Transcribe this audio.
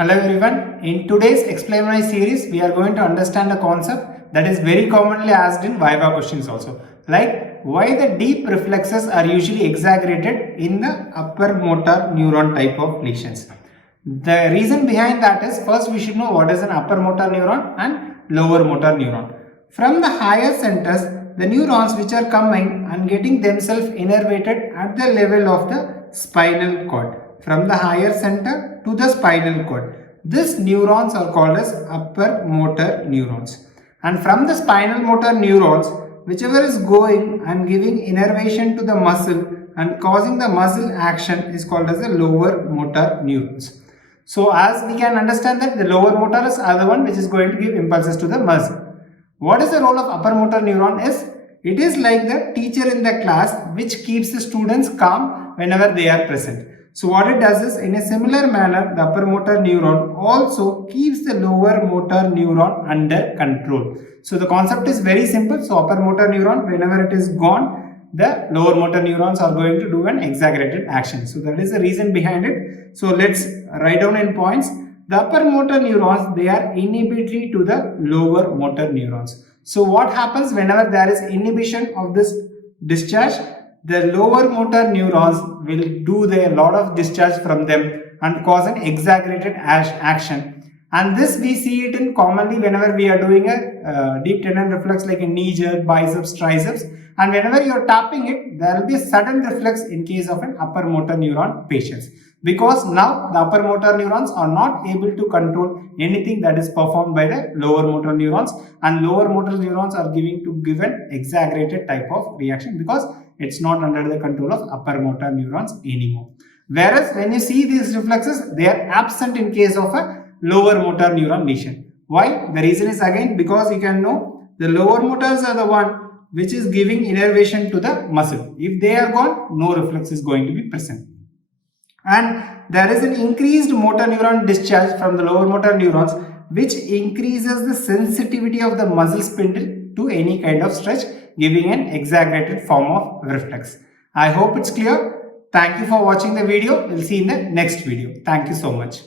Hello everyone, in today's Explain My series, we are going to understand a concept that is very commonly asked in Viva questions also. Like why the deep reflexes are usually exaggerated in the upper motor neuron type of lesions. The reason behind that is first we should know what is an upper motor neuron and lower motor neuron. From the higher centers, the neurons which are coming and getting themselves innervated at the level of the spinal cord. From the higher center to the spinal cord. These neurons are called as upper motor neurons. And from the spinal motor neurons, whichever is going and giving innervation to the muscle and causing the muscle action is called as the lower motor neurons. So as we can understand that the lower motors are the one which is going to give impulses to the muscle. What is the role of upper motor neuron is? It is like the teacher in the class which keeps the students calm whenever they are present. So what it does is, in a similar manner, the upper motor neuron also keeps the lower motor neuron under control. So the concept is very simple. So upper motor neuron, whenever it is gone, the lower motor neurons are going to do an exaggerated action. So that is the reason behind it. So let's write down in points. The upper motor neurons, they are inhibitory to the lower motor neurons. So what happens whenever there is inhibition of this discharge? The lower motor neurons will do a lot of discharge from them and cause an exaggerated action. And this we see it in commonly whenever we are doing a deep tendon reflex like a knee jerk, biceps, triceps. And whenever you are tapping it, there will be a sudden reflex in case of an upper motor neuron patients. Because now the upper motor neurons are not able to control anything that is performed by the lower motor neurons, and lower motor neurons are give an exaggerated type of reaction because it's not under the control of upper motor neurons anymore. Whereas when you see these reflexes, they are absent in case of a lower motor neuron lesion. Why? The reason is again because you can know the lower motors are the one which is giving innervation to the muscle. If they are gone, no reflex is going to be present. And there is an increased motor neuron discharge from the lower motor neurons which increases the sensitivity of the muscle spindle to any kind of stretch, giving an exaggerated form of reflex. I hope it's clear. Thank you for watching the video. We'll see you in the next video. Thank you so much.